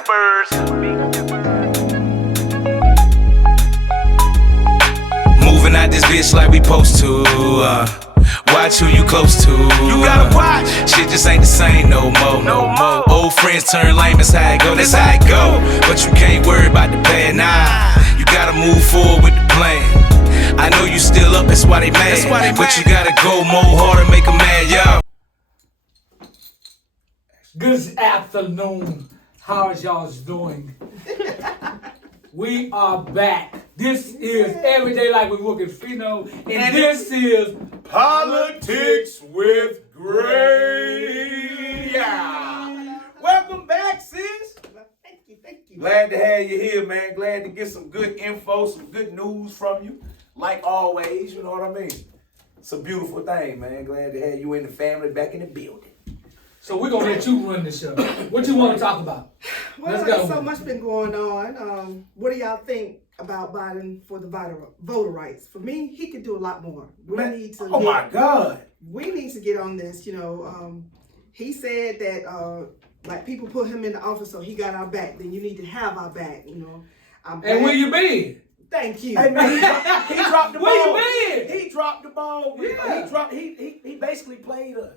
steppers. Moving out this bitch like we supposed to. Watch who you close to. You gotta watch. Shit just ain't the same no more. No more. Old friends turn lame, that's how it go. That's how it go. But you can't worry about the bad. Nah, you gotta move forward with the plan. I know you still up, that's why they mad. But you gotta go more hard and make them mad, yo. Good afternoon. How is y'all doing? We are back. This is Everyday Life with Wilkins Fino, and this is Politics with Grei. Yeah. Welcome back, sis. Thank you. Glad to have you here, man. Glad to get some good info, some good news from you. Like always, you know what I mean? It's a beautiful thing, man. Glad to have you and the family back in the building. So we're gonna let you run the show. What you want to talk about? Well, Let's go. so much been going on. What do y'all think about Biden for the voter rights? For me, he could do a lot more. My God. We need to get on this. He said that like people put him in the office, so he got our back. Then you need to have our back. And where you been? Thank you. Hey man, he dropped the ball. Where you been? He dropped the ball. Yeah. He basically played us.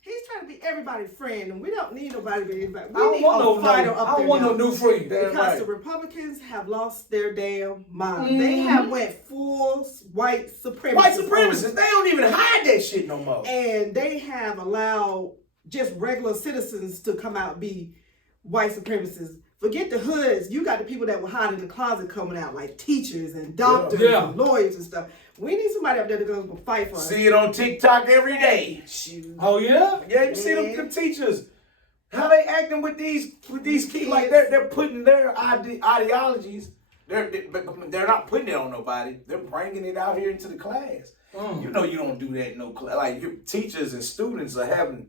He's trying to be everybody's friend, and we don't need nobody to be everybody. I don't want no new friends. Because the Republicans have lost their damn mind. They have went full white supremacists. White supremacists. They don't even hide that shit no more. And they have allowed just regular citizens to come out and be white supremacists. Forget the hoods. You got the people that were hiding in the closet coming out, like teachers and doctors and lawyers and stuff. We need somebody up there to go fight for us. See it on TikTok every day. Shoot. Oh yeah? Yeah, you see them teachers. How they acting with these kids, like they're putting their ideologies. They're not putting it on nobody. They're bringing it out here into the class. You know you don't do that in no class. Like your teachers and students are having,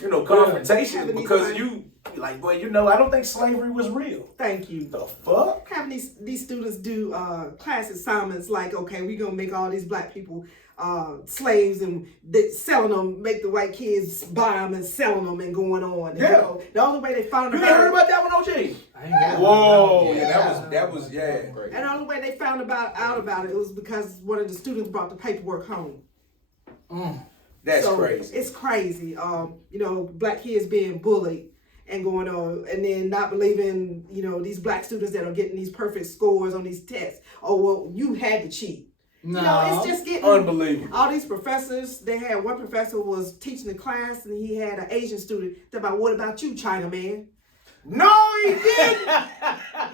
confrontations because you like, boy, I don't think slavery was real. Thank you. The fuck? Having these students do class assignments like, okay, we're gonna make all these black people slaves and selling them, make the white kids buy them and selling them and going on. And, the only way they found You out. heard about that one, OG? Whoa, that was. And the only way they found out about it was because one of the students brought the paperwork home. That's crazy. It's crazy. Black kids being bullied and going on, and then not believing, these black students that are getting these perfect scores on these tests. Oh, well, you had to cheat. No. It's just getting unbelievable. All these professors, they had one professor was teaching the class, and he had an Asian student talking about, what about you, China man? No, he didn't.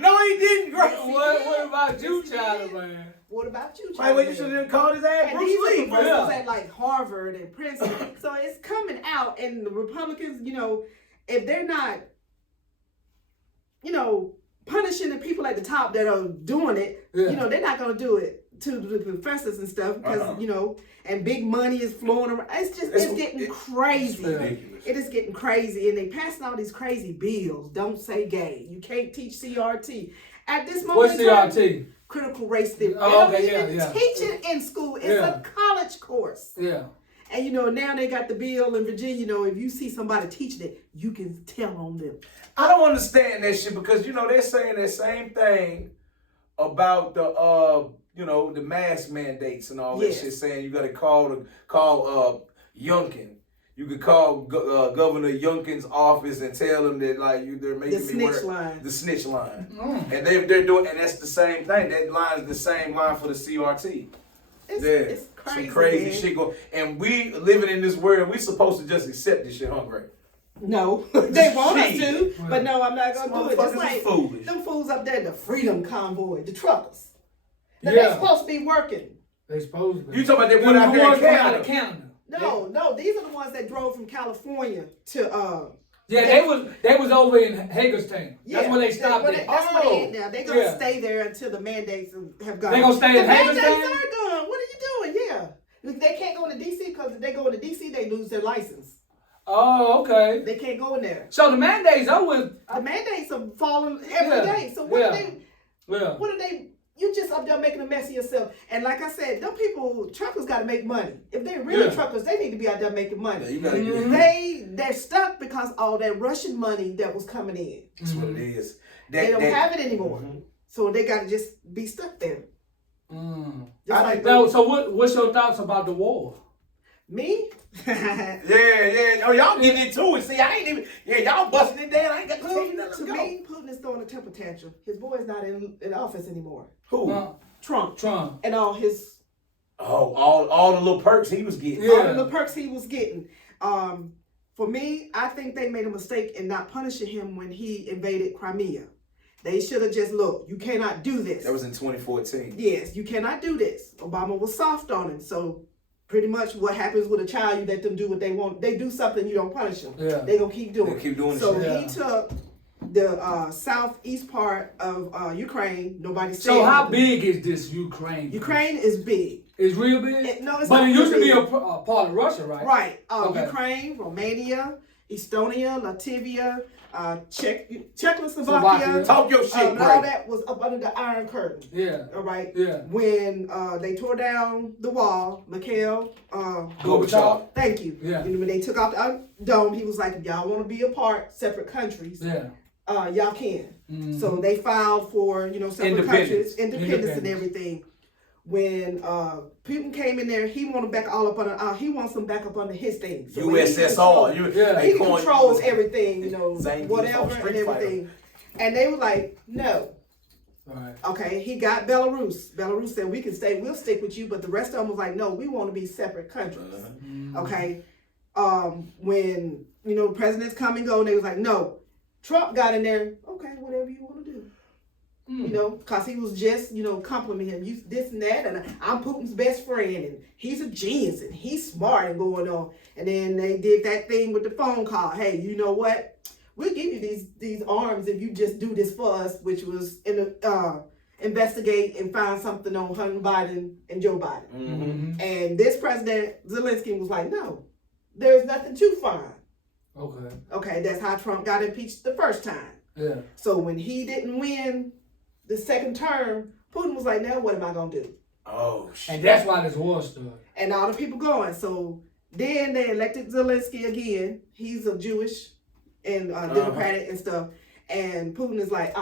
No, he didn't. What about you, China man? What about you, China Like, man? you should have called his ass And Bruce these Lee, are professors bro. at like Harvard and Princeton. So it's coming out, and the Republicans, if they're not, punishing the people at the top that are doing it, they're not going to do it to the professors and stuff because, and big money is flowing around. It's getting crazy. It is getting crazy, and they passing all these crazy bills. Don't say gay. You can't teach CRT. At this moment, What's CRT? Critical race theory. Oh, okay, they don't even teach it in school. It's a college course. Yeah. And now they got the bill in Virginia. You know, if you see somebody teaching it, you can tell on them. I don't understand that shit because they're saying that same thing about the mask mandates and all that shit. Saying you got to call Youngkin. You could call Governor Youngkin's office and tell them that they're making me wear the snitch line. And they're doing, and that's the same thing. That line is the same line for the CRT. It's crazy. Some crazy shit going. And we living in this world, we supposed to just accept this shit, huh, Greg? No, they want us to, but no, I'm not gonna do it. Just like foolish. them fools up there, the Freedom Convoy, the truckers. They're supposed to be working. They supposed to be. You talking about they went out there in Canada? No, these are the ones that drove from California to they was over in Hagerstown. That's where they stopped at. That's where they at now. They're gonna stay there until the mandates have gone. They gonna stay in Hagerstown? The mandates are gone. What are you doing? Yeah. They can't go to DC because if they go into DC, they lose their license. Oh, okay. They can't go in there. So the mandates are with... The mandates are falling every day. So what are they... You just up there making a mess of yourself. And like I said, them people, truckers got to make money. If they're really truckers, they need to be out there making money. Yeah, you gotta they're stuck because all that Russian money that was coming in. That's what it is. They don't have it anymore. So they got to just be stuck there. So what's your thoughts about the war? Me? Yeah. Oh, y'all getting into it. See, I ain't even. Yeah, y'all busting it down. I ain't got to tell you nothing. To me, Putin is throwing a temper tantrum. His boy's not in office anymore. Who? Trump. And all his. Oh, all the little perks he was getting. All the little perks he was getting. For me, I think they made a mistake in not punishing him when he invaded Crimea. They should have just, look, you cannot do this. That was in 2014. Yes, you cannot do this. Obama was soft on him. So pretty much what happens with a child, you let them do what they want. They do something, you don't punish them. Yeah. They're going to keep doing it. Keep doing so shit. He took the southeast part of Ukraine. Nobody said So how big is this Ukraine? Ukraine is big. It's real big? No, it's but not it used to be big. a part of Russia, right? Right. Okay. Ukraine, Romania, Estonia, Latvia, Czechoslovakia. Talk your shit, and all that was up under the Iron Curtain. Yeah. All right. Yeah. When they tore down the wall, Mikhail Gorbachev. Thank you. Yeah. You know, when they took out the dome, he was like, if y'all want to be apart, separate countries, y'all can. So they filed for, separate countries, independence and everything. When Putin came in there, he wanted back all up under. He wants them back up under his thing. So USSR. He controls everything, whatever and everything. And they were like, no. Right. Okay, he got Belarus. Belarus said, we can stay, we'll stick with you, but the rest of them was like, no, we want to be separate countries. Okay. When presidents come and go, and they was like, no. Trump got in there. Okay, whatever you want to do. Because he was just, complimenting him. You this and that, and I'm Putin's best friend, and he's a genius, and he's smart and going on. And then they did that thing with the phone call. Hey, you know what? We'll give you these arms if you just do this for us, which was investigate and find something on Hunter Biden and Joe Biden. And this president, Zelensky, was like, no, there's nothing to find. Okay, that's how Trump got impeached the first time. Yeah. So when he didn't win the second term, Putin was like, now what am I going to do? Oh, shit. And that's why this war started. And all the people going. So then they elected Zelensky again. He's a Jewish and Democratic and stuff. And Putin is like,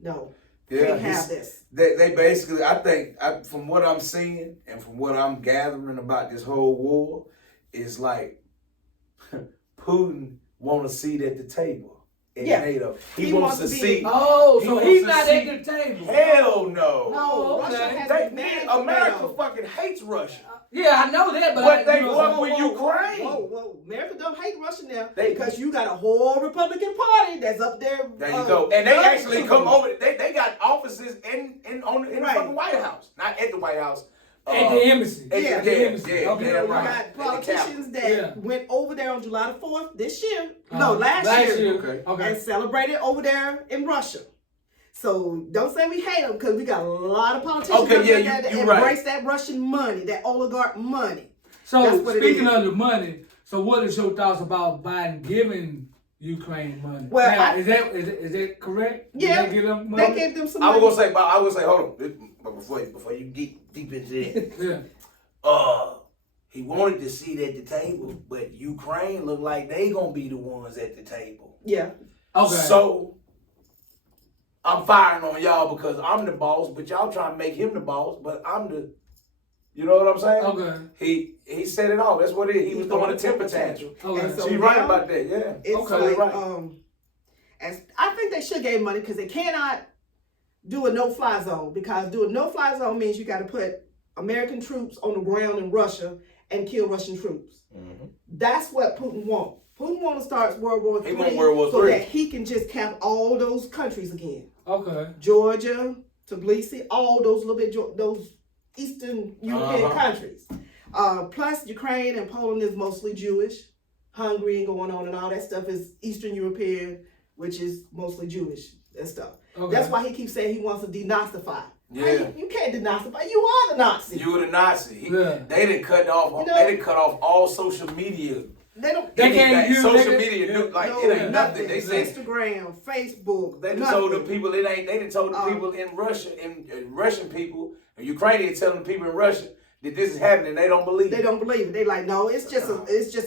no. Can't have this. They basically, I think, from what I'm seeing and from what I'm gathering about this whole war, is like Putin want a seat at the table. In NATO. He wants to see. Oh, so he's not at the table. Hell no. No, Russia America fucking hates Russia. Yeah, I know that, but they work with Ukraine. Whoa. America don't hate Russia now because you got a whole Republican Party that's up there. There you go. And they actually come over. They got offices in the fucking White House, not at the White House. At the embassy. Yeah. Okay. You got politicians that went over there on July the 4th this year. Last year. Okay. And celebrated over there in Russia. So don't say we hate them because we got a lot of politicians that embrace that Russian money, that oligarch money. So speaking of the money, so what is your thoughts about Biden giving Ukraine money? Well, now, is that correct? Yeah, they give them money? They gave them some money. I was gonna say, hold on, but before you get deep into that, he wanted to sit at the table, but Ukraine look like they gonna be the ones at the table. Yeah. Okay. So I'm firing on y'all because I'm the boss, but y'all trying to make him the boss, but I'm the. You know what I'm saying? Okay. He set it off. That's what it is. He was throwing a temper tantrum. Okay. And so she's right about that. Yeah. It's I think they should give money because they cannot do a no-fly zone, because do a no-fly zone means you got to put American troops on the ground in Russia and kill Russian troops. That's what Putin wants. Putin wants to start World War III. He wants World War III so that he can just cap all those countries again. Okay. Georgia, Tbilisi, all those little bit those Eastern European countries. Plus Ukraine and Poland is mostly Jewish. Hungary and going on and all that stuff is Eastern European, which is mostly Jewish and stuff. Okay. That's why he keeps saying he wants to denazify. Yeah. You can't denazify. You are the Nazi. You were the Nazi. They didn't cut off. You know, they didn't cut off all social media. They don't. They can't use social media. It ain't nothing. They said Instagram, Facebook. They done told the people it ain't. They done told the people in Russia, and Russian people, and Ukrainians telling the people in Russia that this is happening. They don't believe. They don't believe it. They like, no, it's just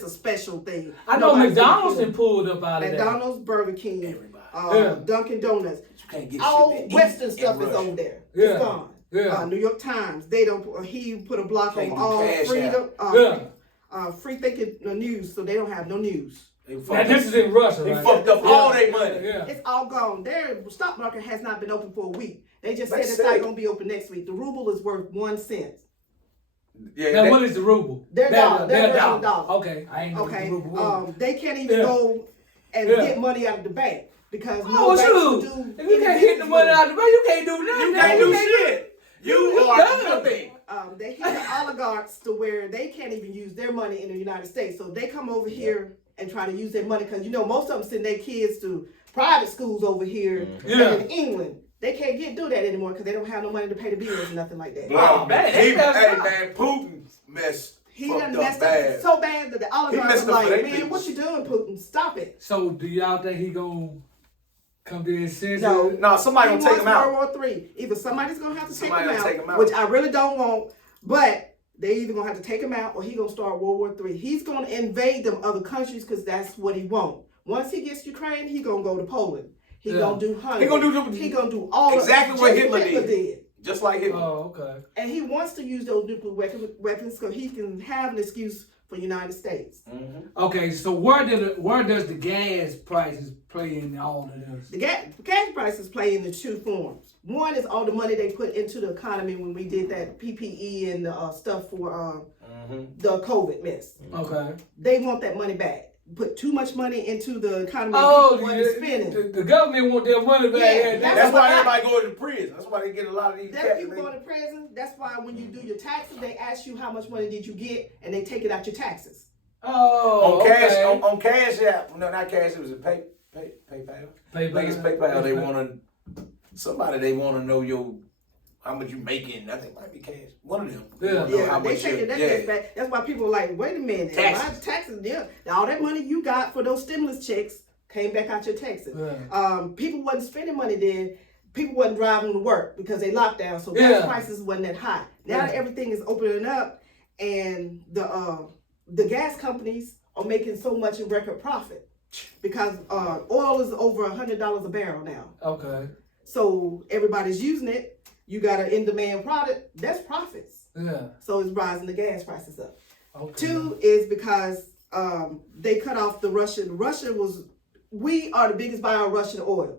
a special thing. I know McDonald's been pulled up out of that. McDonald's, Burger King, Everybody. Dunkin' Donuts. You can't get all shit Western stuff is over there. Yeah. It's gone. Yeah. New York Times. They don't. He put a block on all Cash freedom. Free thinking news, so they don't have no news. Now this is in Russia, They right? fucked up all their money. Yeah. It's all gone. Their stock market has not been open for a week. They just said That's it's not sick. going to be open next week. The ruble is worth 1 cent. Yeah, Now what is the ruble? Their dollar. Their dollar. dollar. Okay, I ain't know what the Okay. ruble was. They can't even go and get money out of the bank because no Oh banks will shoot! do. If you can't get the money out of the bank, you can't do nothing. You can't do shit. You are done. nothing. They hit the oligarchs to where they can't even use their money in the United States. So they come over here and try to use their money because most of them send their kids to private schools over here and in England. They can't do that anymore because they don't have no money to pay the bills, nothing like that. Oh, man, man, Putin messed He fucked done up messed bad. up so bad that the oligarchs messed are up for like, they man, people. what you doing, Putin? Stop it. So do y'all think he gonna come to his senses? No, somebody He gonna take him out. World War III. Either somebody's gonna have to take Somebody him, gonna take him out. which I really don't want, but they either gonna have to take him out or he gonna start World War III. He's gonna invade them other countries because that's what he wants. Once he gets Ukraine, he gonna go to Poland. He gonna do Hungary. He gonna do all exactly what just Hitler did. Just like Hitler. Oh, okay. And he wants to use those nuclear weapons so he can have an excuse for the United States. Mm-hmm. Okay, so where does the gas prices play in all of this? The gas prices play in the two forms. One is all the money they put into the economy when we did that PPE and the stuff for the COVID mess. Okay. They want that money back. Put too much money into the economy. Oh, people wasn't spending. the government want their money back. Yeah, That's why everybody go to prison. That's why they get a lot of these That's people going to prison. That's why when you do your taxes, they ask you how much money did you get, and they take it out your taxes. Oh, on cash, okay. on Cash App. No, not Cash. It was a PayPal. PayPal. I think it's PayPal. They want to know how much you making. I think it might be Cash. One of them. Yeah, they take it. That's back. That's why people are like, wait a minute, Taxes. my taxes. Yeah, all that money you got for those stimulus checks came back out your taxes. Yeah. People wasn't spending money then. People wasn't driving to work because they locked down, so gas prices wasn't that high. Now that everything is opening up, and the gas companies are making so much in record profit because oil is over $100 a barrel now. Okay. So everybody's using it. You got an in-demand product. That's profits. Yeah. So it's rising the gas prices up. Okay. Two is because they cut off the we are the biggest buyer of Russian oil.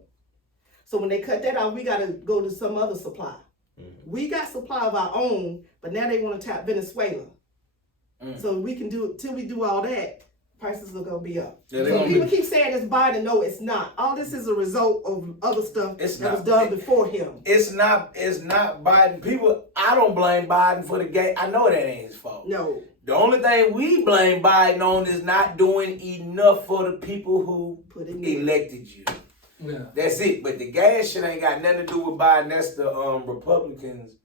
So when they cut that off, we got to go to some other supply. Mm-hmm. We got supply of our own, but now they want to tap Venezuela. So we can till we do all that, prices are going to be up. Yeah, so people keep saying it's Biden. No, it's not. All this is a result of other stuff that was done before him. It's not Biden. I don't blame Biden for the gas. I know that ain't his fault. No. The only thing we blame Biden on is not doing enough for the people who elected you. Yeah. That's it. But the gas shit ain't got nothing to do with Biden. That's the Republicans'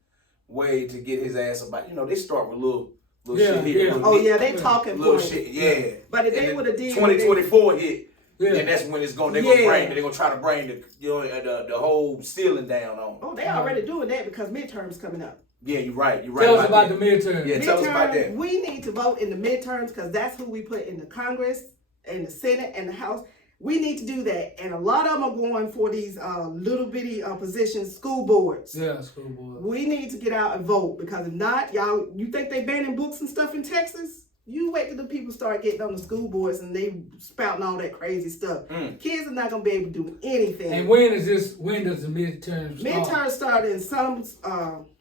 way to get his ass about. They start with little shit here. Yeah. They talking little shit. Yeah. But if they would have did 2024 hit, then that's when it's going. They're gonna try to bring the whole ceiling down on. Oh, they already doing that because midterms coming up. Yeah, you're right. Tell us about the midterms. Yeah, tell us about that. We need to vote in the midterms because that's who we put in the Congress, in the Senate, and the House. We need to do that. And a lot of them are going for these little bitty positions, school boards. Yeah, school boards. We need to get out and vote because if not, you think they banning books and stuff in Texas? You wait till the people start getting on the school boards and they spouting all that crazy stuff. Kids are not going to be able to do anything. And when does the midterms start? Midterms start in some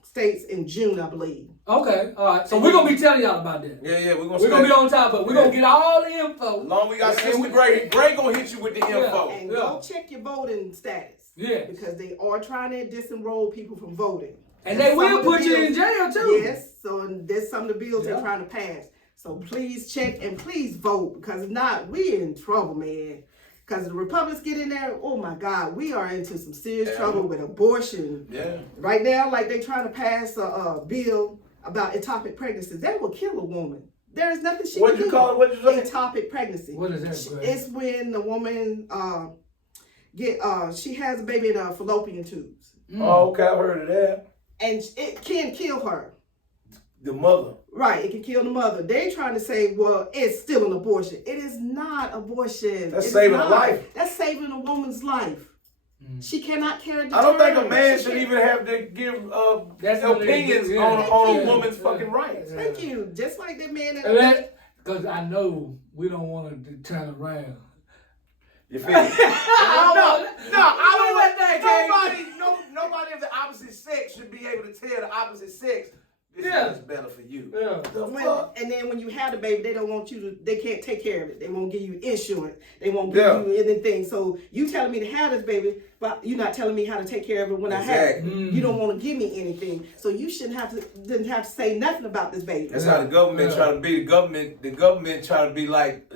states in June, I believe. Okay, all right. So we're going to be telling y'all about that. Yeah, we're going to be on top of it. We're going to get all the info. Long we got Sister Grei. Grei going to hit you with the info. And go check your voting status. Yeah. Because they are trying to disenroll people from voting. And they will put you in jail, too. Yes, so there's some of the bills they're trying to pass. So please check and please vote because if not, we're in trouble, man. Because the Republicans get in there, oh my God, we are into some serious trouble with abortion. Yeah. Right now, like they trying to pass a bill about ectopic pregnancies. That will kill a woman. There is nothing she can do. What'd you call it? What'd you say? Ectopic pregnancy. What is that? It's when the woman she has a baby in fallopian tubes. Oh, okay, I heard of that. And it can kill her. the mother. Right, it can kill the mother. They trying to say, well, it's still an abortion. It is not abortion. That's saving a life. That's saving a woman's life. She cannot carry the I don't think a child. man should even have to give opinions on a woman's fucking rights. Thank you. Just like that man because I know we don't want to turn around. You feel me? No, I don't. Nobody of the opposite sex should be able to tell the opposite sex this is better for you. Yeah. And then when you have the baby, they don't want you to. They can't take care of it. They won't give you insurance. They won't give you anything. So you telling me to have this baby, but you're not telling me how to take care of it when I have it. You don't want to give me anything. So you didn't have to say nothing about this baby. That's how the government try to be. The government try to be like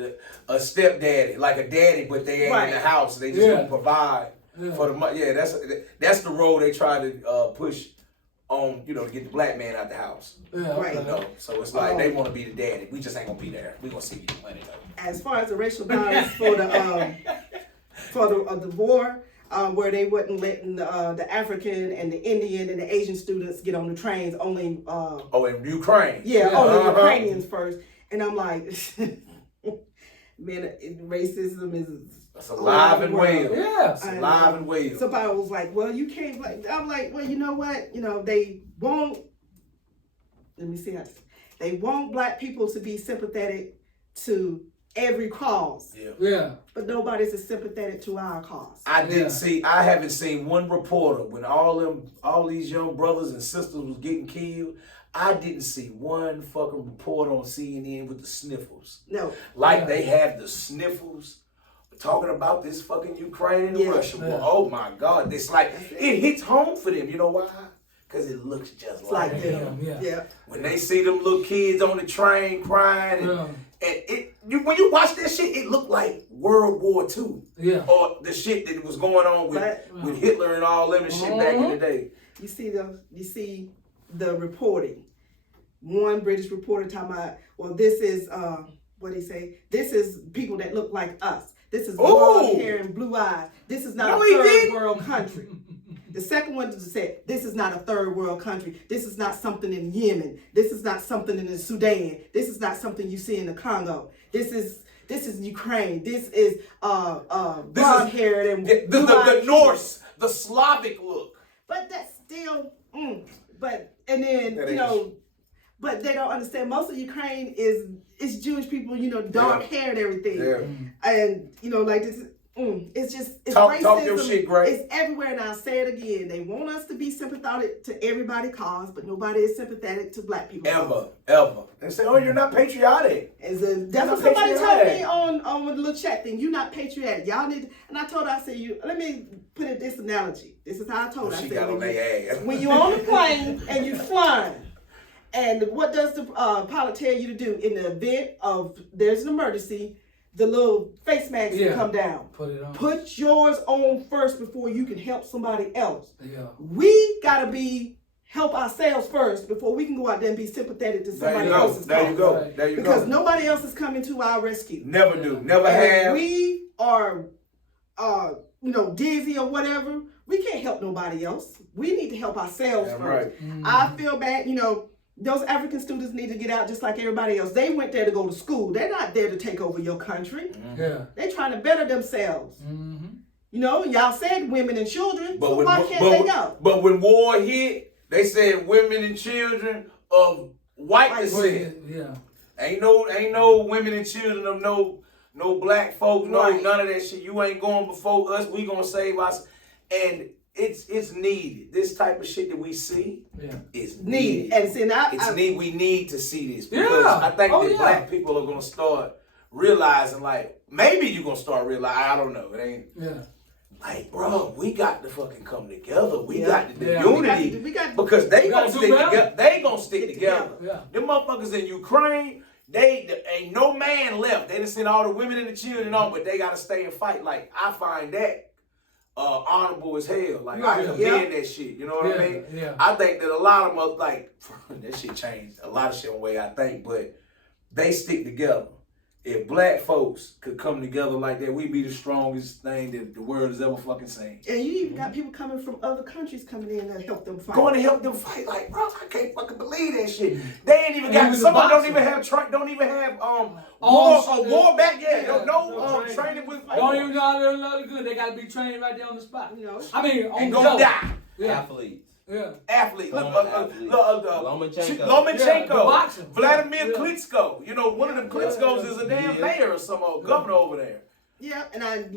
a stepdaddy, like a daddy, but they ain't in the house. They just gonna provide for the money. Yeah, that's the role they try to push on, to get the black man out the house. Right. So it's like they want to be the daddy. We just ain't gonna be there. We gonna see you money though. As far as the racial violence for the war, where they wasn't letting the African and the Indian and the Asian students get on the trains, only in Ukraine. Only Ukrainians first. And I'm like, man, racism is it's alive and well. Yeah. It's alive and well. Somebody was like, well, you can't, I'm like, well, you know what? They won't, let me see how they want black people to be sympathetic to every cause. Yeah. But nobody's as sympathetic to our cause. I haven't seen one reporter when all these young brothers and sisters was getting killed. I didn't see one fucking reporter on CNN with the sniffles. No. They have the sniffles talking about this fucking Ukraine and Russia war. Oh my God. It's like, it hits home for them. You know why? Because it looks just like them. Yeah. When they see them little kids on the train crying when you watch that shit, it looked like World War II. Yeah. Or the shit that was going on with Hitler and all them and shit back in the day. You see the reporting. One British reporter talking about, well, this is what did he say? This is people that look like us. This is blonde hair and blue eyes. This is not a third world country. The second one said, this is not a third world country. This is not something in Yemen. This is not something in the Sudan. This is not something you see in the Congo. This is Ukraine. This is blonde haired and the Norse, the Slavic look. But that's still but they don't understand. Most of Ukraine is Jewish people, dark hair and everything. Yeah. And like this. It's talk racism. Your shit, Grei. It's everywhere, and I'll say it again. They want us to be sympathetic to everybody's cause, but nobody is sympathetic to black people. Ever. They say, "Oh, you're not patriotic." That's what somebody told me on the little chat thing. You're not patriotic. Y'all need. And I told her, I said, let me put it this analogy. This is how I told her. She got on their ass. When you're on the plane and you're flying, and what does the pilot tell you to do in the event of there's an emergency? The little face mask can come down. Put it on. Put yours on first before you can help somebody else. Yeah. We gotta help ourselves first before we can go out there and be sympathetic to somebody else's. There you go. Because nobody else is coming to our rescue. Never do. Never have. We are, dizzy or whatever. We can't help nobody else. We need to help ourselves first. Right. I feel bad. Those African students need to get out just like everybody else. They went there to go to school. They're not there to take over your country. Yeah. They're trying to better themselves. Y'all said women and children, so why can't they go? But when war hit, they said women and children of white descent. Yeah. Ain't no women and children of no black folks, none of that shit. You ain't going before us. We gonna save us. And it's needed. This type of shit that we see is needed. And see, we need to see this because I think that black people are gonna start realizing, maybe you're gonna start realizing. I don't know. It ain't. Yeah. Bro, we got to fucking come together. We got the unity because they gonna stick together. They gonna stick together. Yeah. Them motherfuckers in Ukraine. They ain't no man left. They done sent all the women and the children on, but they gotta stay and fight. I find that honorable as hell. I commend that shit. You know what I mean? Yeah. I think that a lot of them, that shit changed a lot of shit on the way I think, but they stick together. if black folks could come together like that, we'd be the strongest thing that the world has ever fucking seen. And you even got people coming from other countries coming in to help them fight. Going to help them fight, like, bro, I can't fucking believe that shit. They ain't even got. Some of them don't even have war back yet. No training with. Don't even know they're good. They gotta be trained right there on the spot. You know. I mean, on And the gonna go. die. Yeah. Athletes. Yeah. Athlete. Lomachenko. Lomachenko. Vladimir Klitschko. You know, one of them Klitschkos is a damn mayor or some old governor over there. Yeah, and I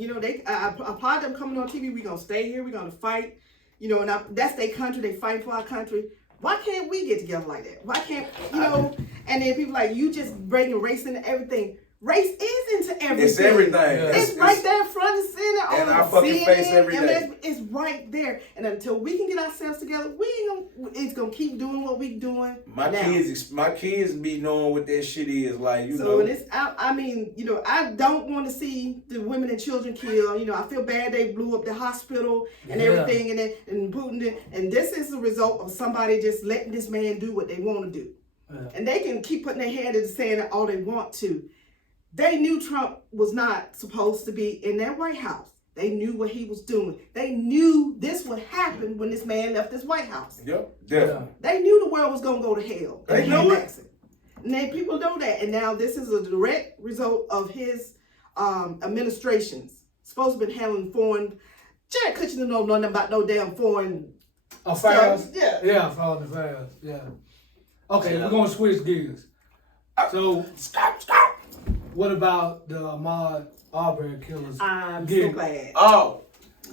applaud them coming on TV. We're gonna stay here. We're gonna fight. You know, and that's their country. They fight for our country. Why can't we get together like that? Why can't And then people like you just bringing race into everything. Race is into everything. It's everything. Yeah. It's right there, front and center. In on our fucking CNN, face every day. It's right there. And until we can get ourselves together, it's gonna keep doing what we doing. My kids be knowing what that shit is, like, you know. And it's I mean, I don't want to see the women and children killed. I feel bad they blew up the hospital and everything, and Putin and this is the result of somebody just letting this man do what they want to do. Yeah. And they can keep putting their hand in the sand all they want to. They knew Trump was not supposed to be in that White House. They knew what he was doing. They knew this would happen when this man left this White House. Yep, definitely. They knew the world was going to go to hell. They knew it. And then people know that. And now this is a direct result of his administrations. Supposed to be handling foreign. Jared Kushner don't know nothing about no damn foreign affairs. Stuff. Yeah. Yeah, foreign affairs. Yeah. Okay, we're gonna switch gears. So what about the Ahmaud Arbery killers? I'm so glad. Oh.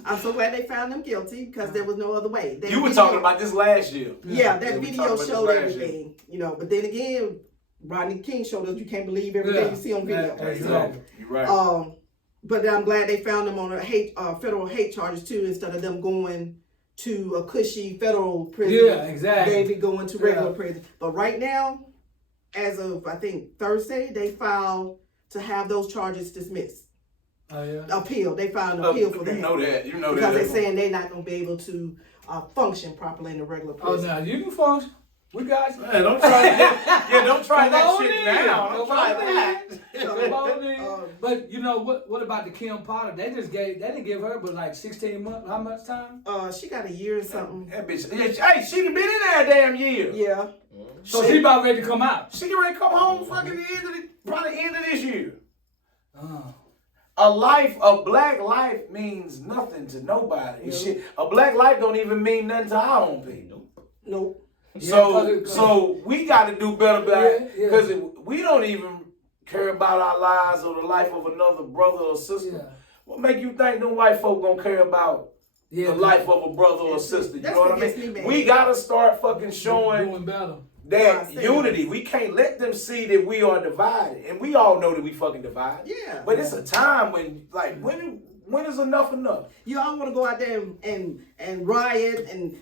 I'm so glad they found them guilty because there was no other way. You were talking about this last year. Yeah, that video showed everything. But then again, Rodney King showed us you can't believe everything you see on video. Exactly. You're right. But I'm glad they found them on a federal hate charges too, instead of them going to a cushy federal prison. Yeah, exactly. They be going to regular prison. But right now, as of I think Thursday, they filed to have those charges dismissed. Oh yeah. Appeal. They filed an appeal for that. You know that. Because they're saying they're not going to be able to function properly in a regular prison. Oh, now you can function. We got you. Man, don't try that. Don't try that shit now. Don't try that. But what about the Kim Potter? They didn't give her but like 16 months. How much time? She got a year or something. That bitch. Hey, she done been in there a damn year. Yeah. So she about ready to come out. She get ready to come home fucking probably the end of this year. A black life means nothing to nobody. Shit, a black life don't even mean nothing to our own people. Nope. So we got to do better because we don't even care about our lives or the life of another brother or sister. Yeah. What make you think them white folk gonna care about the life of a brother or sister? You know what I mean? We gotta start fucking showing doing better. That unity. We can't let them see that we are divided, and we all know that we fucking divided. Yeah. But it's a time when, like, when is enough enough? You all want to go out there and riot and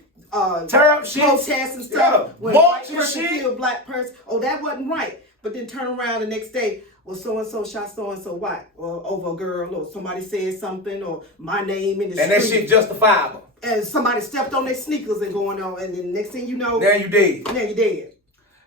tear up shit, protest and stuff. Yeah. When white person kill black person, that wasn't right. But then turn around the next day, well, so and so shot so and so white, or over a girl, or somebody said something, or my name in the street. And that shit justifiable. And somebody stepped on their sneakers and going on, and then next thing you know, now you dead. Now you dead.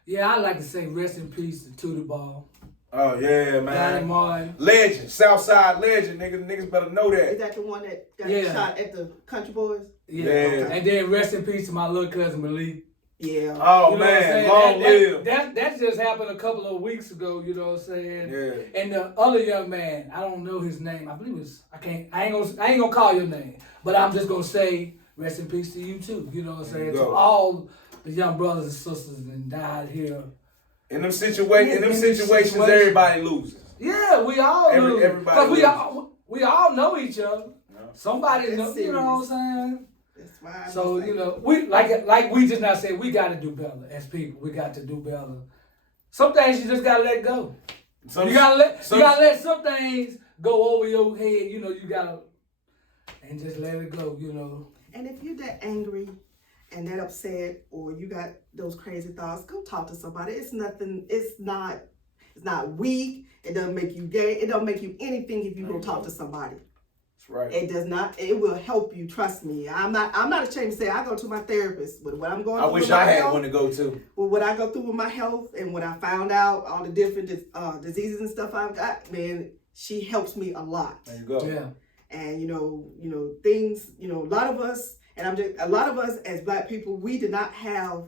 Yeah, I like to say rest in peace to Tootie Ball. Oh yeah, man. Legend, Southside legend, niggas better know that. Is that the one that got shot at the Country Boys? Yeah. And then rest in peace to my little cousin Malik. Yeah. Oh man, long live. That just happened a couple of weeks ago. You know what I'm saying? Yeah. And the other young man, I don't know his name. I believe it's I ain't gonna call your name, but I'm just gonna say rest in peace to you too. You know what I'm saying? To all the young brothers and sisters that died here. In them situations, everybody loses. Yeah, we all lose. Everybody loses. We all know each other. Yeah. Somebody knows. You know what I'm saying? That's why. So we like we just not said we got to do better as people. We got to do better. Some things you just gotta let go. You gotta let some things go over your head. You gotta and just let it go. And if you're that angry and that upset, or you got those crazy thoughts, go talk to somebody. It's nothing. It's not weak. It doesn't make you gay. It doesn't make you anything if you go talk to somebody. That's right. It does not. It will help you. Trust me. I'm not ashamed to say I go to my therapist with what I'm going through. I wish I had one to go to. With what I go through with my health and what I found out, all the different diseases and stuff I've got, man, she helps me a lot. There you go. Yeah. And things, a lot of us, a lot of us as Black people, we did not have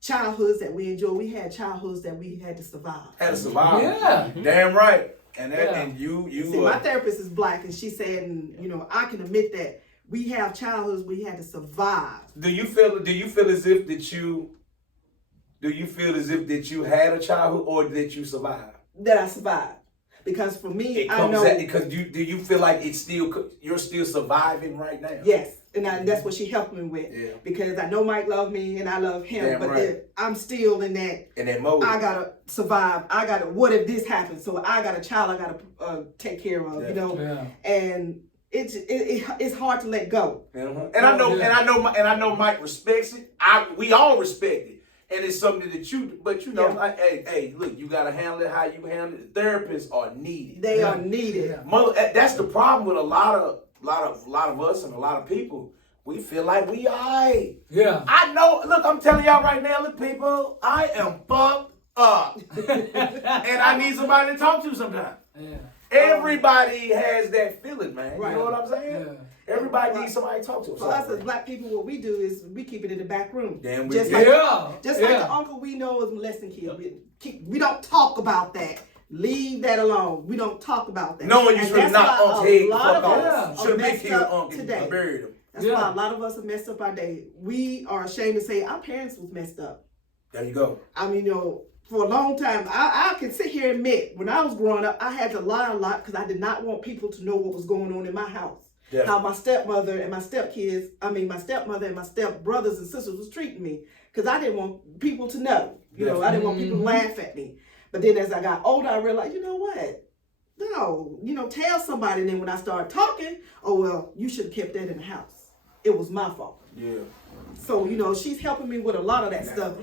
childhoods that we enjoy. We had childhoods that we had to survive. Had to survive. Yeah. Damn right. And that, and you. See, my therapist is Black, and she said, I can admit that we have childhoods we had to survive. Do you feel as if that you had a childhood or that you survived? That I survived. Because for me, I know. Do you feel like you're still surviving right now? Yes. And that's what she helped me with. Yeah. Because I know Mike loved me and I love him. Damn but right. I'm still in that mode. I gotta survive. What if this happens? So I got a child I gotta take care of, Yeah. And it's hard to let go. Uh-huh. And I know Mike respects it. We all respect it. And it's something that like, hey, look, you gotta handle it how you handle it. Therapists are needed. They are needed. That's the problem with a lot of us and a lot of people. We feel like we alright. Yeah. I know. Look, I'm telling y'all right now, look, people, I am fucked up, and I need somebody to talk to sometimes. Yeah. Everybody has that feeling, man. Right. You know what I'm saying? Yeah. Everybody needs somebody to talk to. For us as Black people, what we do is we keep it in the back room. Damn, just like the uncle we know is molesting kids. We don't talk about that. Leave that alone. We don't talk about that. No one you should not uncle's head. A lot of us are messed up today. Buried him. That's why a lot of us have messed up our day. We are ashamed to say our parents was messed up. There you go. I mean, for a long time, I can sit here and admit, when I was growing up, I had to lie a lot because I did not want people to know what was going on in my house. Yeah. How my stepmother and my stepkids, my stepmother and my stepbrothers and sisters was treating me. Because I didn't want people to know. I didn't want people to laugh at me. But then as I got older, I realized, you know what? No, tell somebody. And then when I started talking, oh, well, you should have kept that in the house. It was my fault. Yeah. So, she's helping me with a lot of that stuff.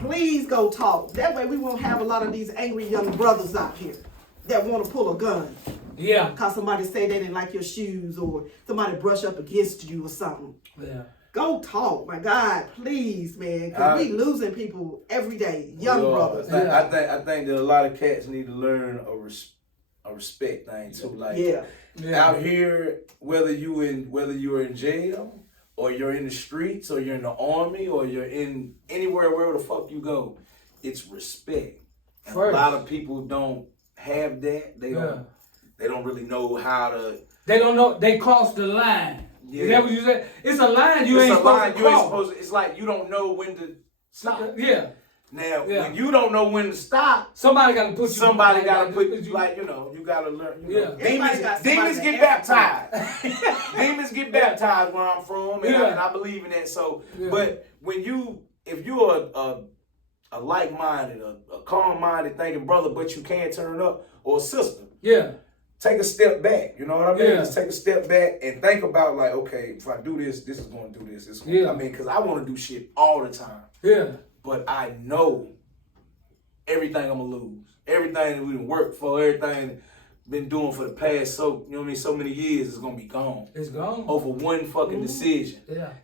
Please go talk. That way we won't have a lot of these angry young brothers out here that want to pull a gun. Yeah. Because somebody say they didn't like your shoes or somebody brush up against you or something. Yeah. Go talk, my God, please, man. Because we losing people every day, young brothers. I think that a lot of cats need to learn a respect thing too. Like out here, whether you're in jail or you're in the streets or you're in the army or you're in anywhere, wherever the fuck you go, it's respect. And a lot of people don't have that. They don't really know how to. They don't know. They cross the line. Yeah. Is that what you said? It's a line you ain't supposed to cross. It's like you don't know when to stop. Yeah. Now, when you don't know when to stop, somebody got to put you. Somebody got to put you. Like, you got to learn. Demons get baptized. Demons get baptized where I'm from, and I believe in that. So, but if you're a like-minded, a calm-minded thinking brother, but you can't turn up, or a sister, take a step back. You know what I mean? Just take a step back and think about, like, okay, if I do this, this is going to do this. I mean, because I want to do shit all the time. Yeah. But I know everything I'm going to lose. Everything that we've worked for, everything been doing for the past so many years is going to be gone. It's gone. Over one fucking decision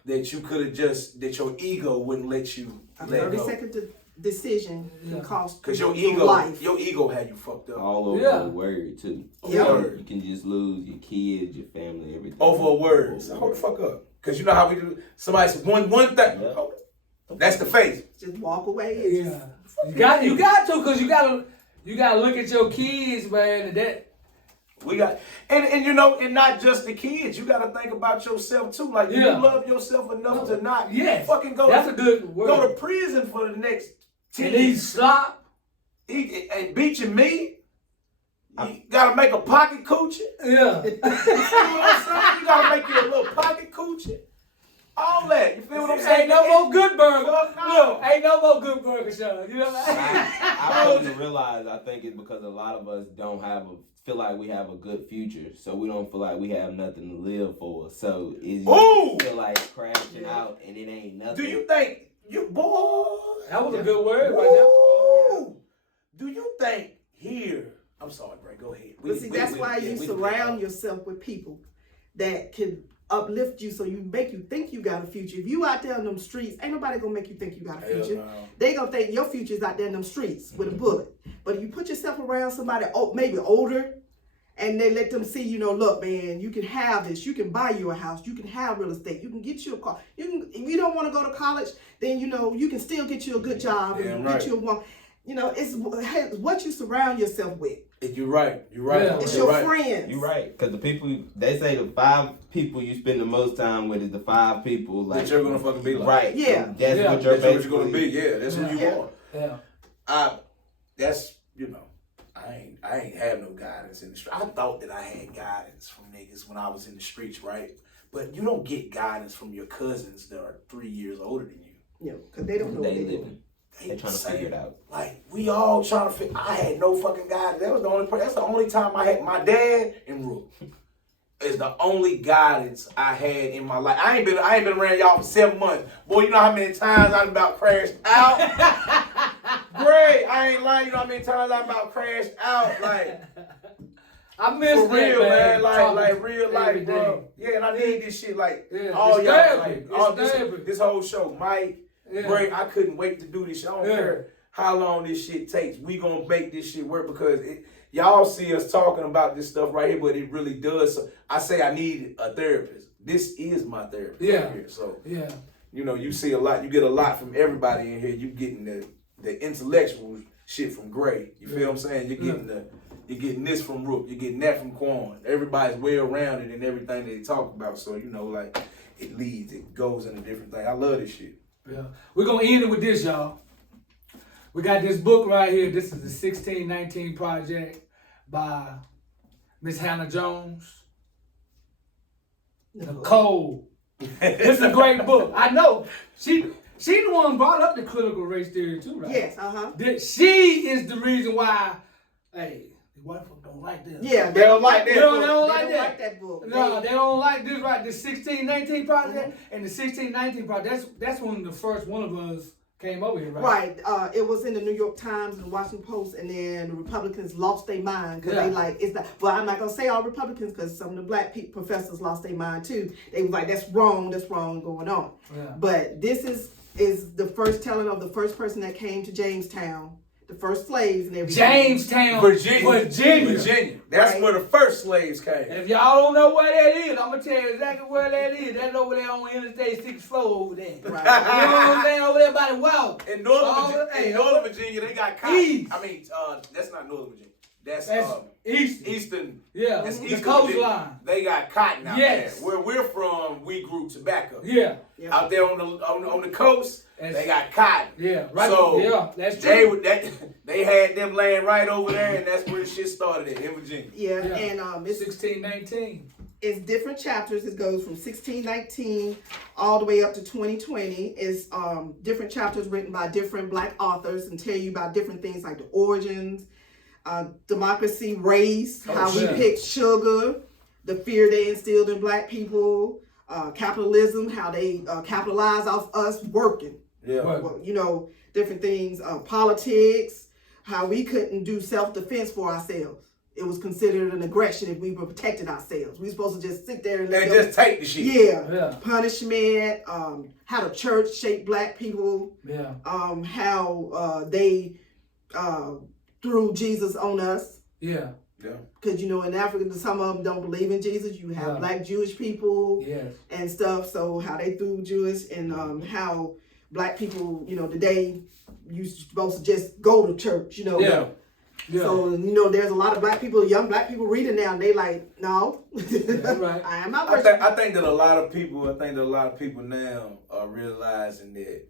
that you could have that your ego wouldn't let you let go. 30-second decision can cost because your ego had you fucked up. All over a word too. You can just lose your kids, your family, everything. Over a word. So hold the fuck up. Because you know how we do. Somebody says one thing. Yeah. That's the face. Just walk away. You got to, because you gotta look at your kids, man. And that we got, and not just the kids. You gotta think about yourself too. Like you love yourself enough to not fucking go. That's a good word. Go to prison for the next 10 years. And eat slop. And beat your meat. You gotta make a pocket coochie. Yeah. You know what I'm saying? You gotta make you a little pocket coochie. All that. You feel what I'm saying? Ain't no more good burger. Look, ain't no more good burger, Sean. You know what I mean? I come to realize, I think it's because a lot of us don't feel like we have a good future. So we don't feel like we have nothing to live for. So it's feel like crashing out and it ain't nothing. Do you think that was a good word right there. Do you think here, I'm sorry, Greg. Go ahead. But see, that's why you surround yourself with people that can uplift you, so you make you think you got a future. If you out there in them streets, ain't nobody gonna make you think you got a future. No. They gonna think your future's out there in them streets with a bullet. But if you put yourself around somebody maybe older, and they let them see, look, man, you can have this. You can buy you a house. You can have real estate. You can get you a car. If you don't want to go to college, then you can still get you a good job and get you a one. It's what you surround yourself with. You're right. Yeah. It's your friends. You're right. Because the people, they say the 5 people you spend the most time with is the 5 people that you're gonna fucking be like. Right. Yeah. That's what you're basically gonna be. Yeah. That's who you are. Yeah. That's I ain't have no guidance in the street. I thought that I had guidance from niggas when I was in the streets, right? But you don't get guidance from your cousins that are 3 years older than you. Yeah, because they don't know what they're doing. They're trying to figure it out. Like, we all trying to figure. I had no fucking guidance. That's the only time I had. My dad and Rook is the only guidance I had in my life. I ain't been around y'all for 7 months. Boy, you know how many times I've about crashed out? Grei, I ain't lying. You know how many times I've about crashed out? Like, I miss for real, man. Like real life, bro. Yeah, and I need this shit like all y'all. Like, all this whole show, Mike. Grei, I couldn't wait to do this shit. I don't care how long this shit takes. We gonna make this shit work because y'all see us talking about this stuff right here, but it really does. So I say I need a therapist. This is my therapist right here. So you see a lot. You get a lot from everybody in here. You getting the intellectual shit from Grei. You feel what I'm saying? You're getting this from Rook. You're getting that from Quan. Everybody's well rounded in everything they talk about. So like it goes in a different thing. I love this shit. Yeah. We're going to end it with this, y'all. We got this book right here. This is the 1619 Project by Miss Hannah Jones. Nicole. This is a great book. I know. She the one brought up the critical race theory too, right? Yes, She is the reason why, hey, the white folk don't like this. Yeah, they don't like that. They don't like that book. No, they don't like this, right? The 1619 Project and the 1619 Project. That's when the first one of us came over here, right? Right. It was in the New York Times and the Washington Post, and then the Republicans lost their mind because they it's not. Well, I'm not gonna say all Republicans because some of the black professors lost their mind too. They was like, that's wrong going on. Yeah. But this is the first telling of the first person that came to Jamestown. The first slaves and everything. Jamestown, Virginia. That's where the first slaves came. If y'all don't know where that is, I'm gonna tell you exactly where that is. That's over there on Interstate 64 over there. Right. You know what I'm saying? Over there by the wall. In Northern Virginia, they got cotton. East. I mean, that's not Northern Virginia. That's Eastern. Yeah, that's the coastline. They got cotton out there. Where we're from, we grew tobacco. Yeah. Out there on the coast, they got cotton. Yeah, right. So that's true. They had them laying right over there, and that's where the shit started in Virginia. Yeah. And it's 1619. It's different chapters. It goes from 1619 all the way up to 2020. It's different chapters written by different black authors and tell you about different things like the origins, democracy, race, how we picked sugar, the fear they instilled in black people, capitalism, how they capitalize off us working. Yeah. Well, different things, politics, how we couldn't do self-defense for ourselves. It was considered an aggression if we were protecting ourselves. We were supposed to just sit there and just take the shit. Yeah. Punishment, how the church shaped black people. Yeah. How they threw Jesus on us. Yeah. Yeah. Because, in Africa, some of them don't believe in Jesus. You have black Jewish people and stuff. So how they threw Jewish and how black people, today, you're supposed to just go to church, Yeah. So, there's a lot of black people, young black people reading now, and they like, no, right. I am not worshiping. I think that a lot of people now are realizing that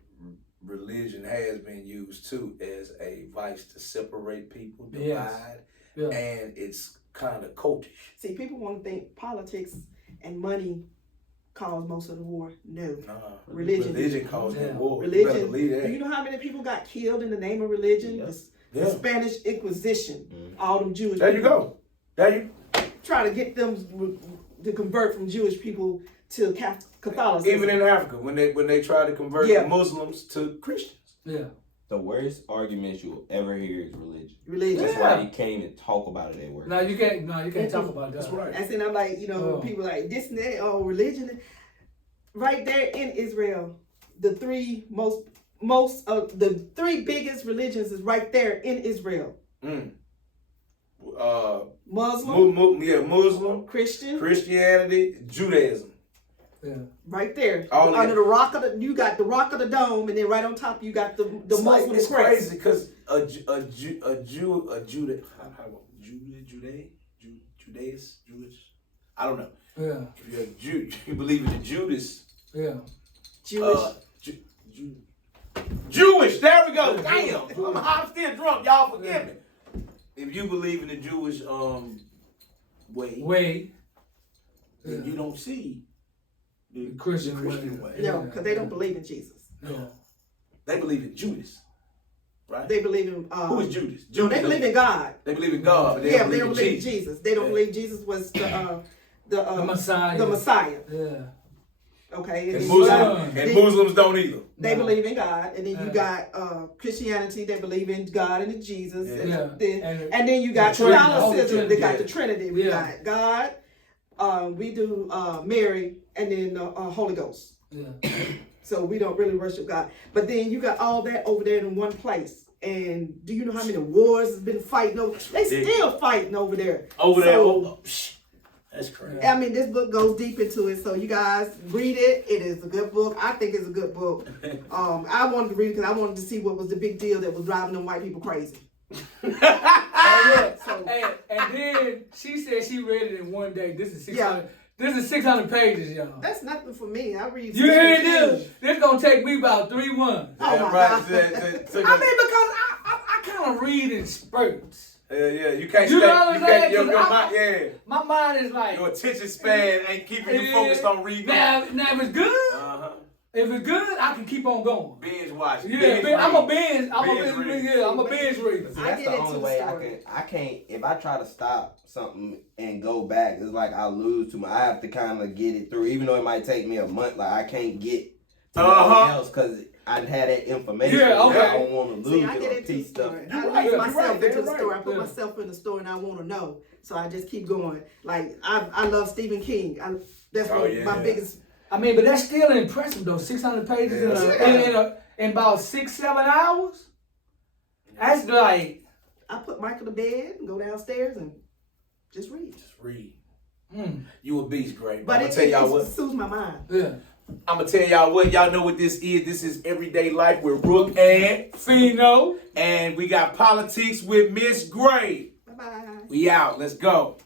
religion has been used too as a vice to separate people, divide, and it's kind of cultish. See, people want to think politics and money caused most of the war. No. Religion caused the war. Religion. Do you know how many people got killed in the name of religion? Yeah. The Spanish Inquisition. All them Jewish people. There you go. Try to get them to convert from Jewish people to Catholicism. Even in Africa, when they try to convert the Muslims to Christians. Yeah. The worst arguments you'll ever hear is religion. Religion. That's why you can't even talk about it at work. No, you can't talk about that. That's right. And then I'm like, people like this and that, religion. Right there in Israel, the three the three biggest religions is right there in Israel. Muslim, Christianity, Judaism. Yeah. Right there. Under the rock of you got the rock of the dome, and then right on top you got the Muslim It's crest. crazy because Jewish. I don't know. Yeah. If you're a Jew, you believe in the Judas. Yeah. Jewish. Jewish. There we go. Damn. I'm still drunk. Y'all forgive me. If you believe in the Jewish way, then you don't see the Christian way. No, because they don't believe in Jesus. No. They believe in Judas. Right? They believe in who is Judas? No, they believe in God. They believe in God, but they don't believe in Jesus. They don't believe Jesus was the Messiah. The Messiah. Yeah. Okay. And Muslims don't either. They believe in God, and then you got Christianity. They believe in God and in Jesus, and then you got Catholicism. They got the Trinity. We got God. We do Mary, and then Holy Ghost. Yeah. So we don't really worship God, but then you got all that over there in one place. And do you know how many wars has been fighting over? They still fighting over there. That's crazy. I mean, this book goes deep into it, so you guys read it. It is a good book. I think it's a good book. I wanted to read it because I wanted to see what was the big deal that was driving them white people crazy. And then she said she read it in one day. This is 600. This is 600 pages, y'all. That's nothing for me. I read. You hear this? This gonna take me about 3 months. Oh my God. Because I kind of read in spurts. Yeah, you can't. You know what I'm saying? Your mind, my mind is like your attention span ain't keeping you focused on reading. Now if it's good, if it's good, I can keep on going. Binge watching. Yeah, I'm a binge reader. See, that's the only way I can't. If I try to stop something and go back, it's like I lose too much. I have to kind of get it through, even though it might take me a month. Like I can't get to anything else because I had that information. Yeah, okay. I don't want to lose I get into the stuff. story. I lose myself into the story. I put myself in the story and I want to know. So I just keep going. Like I love Stephen King. That's my biggest. I mean, but that's still impressive though. 600 pages in about 6-7 hours. That's like. I put Michael to bed and go downstairs and just read. You a beast, Grei. But it soothes my mind. Yeah. I'm gonna tell y'all what. Y'all know what this is. This is Everyday Life with Rook and Fino. And we got politics with Miss Grei. Bye-bye. We out. Let's go.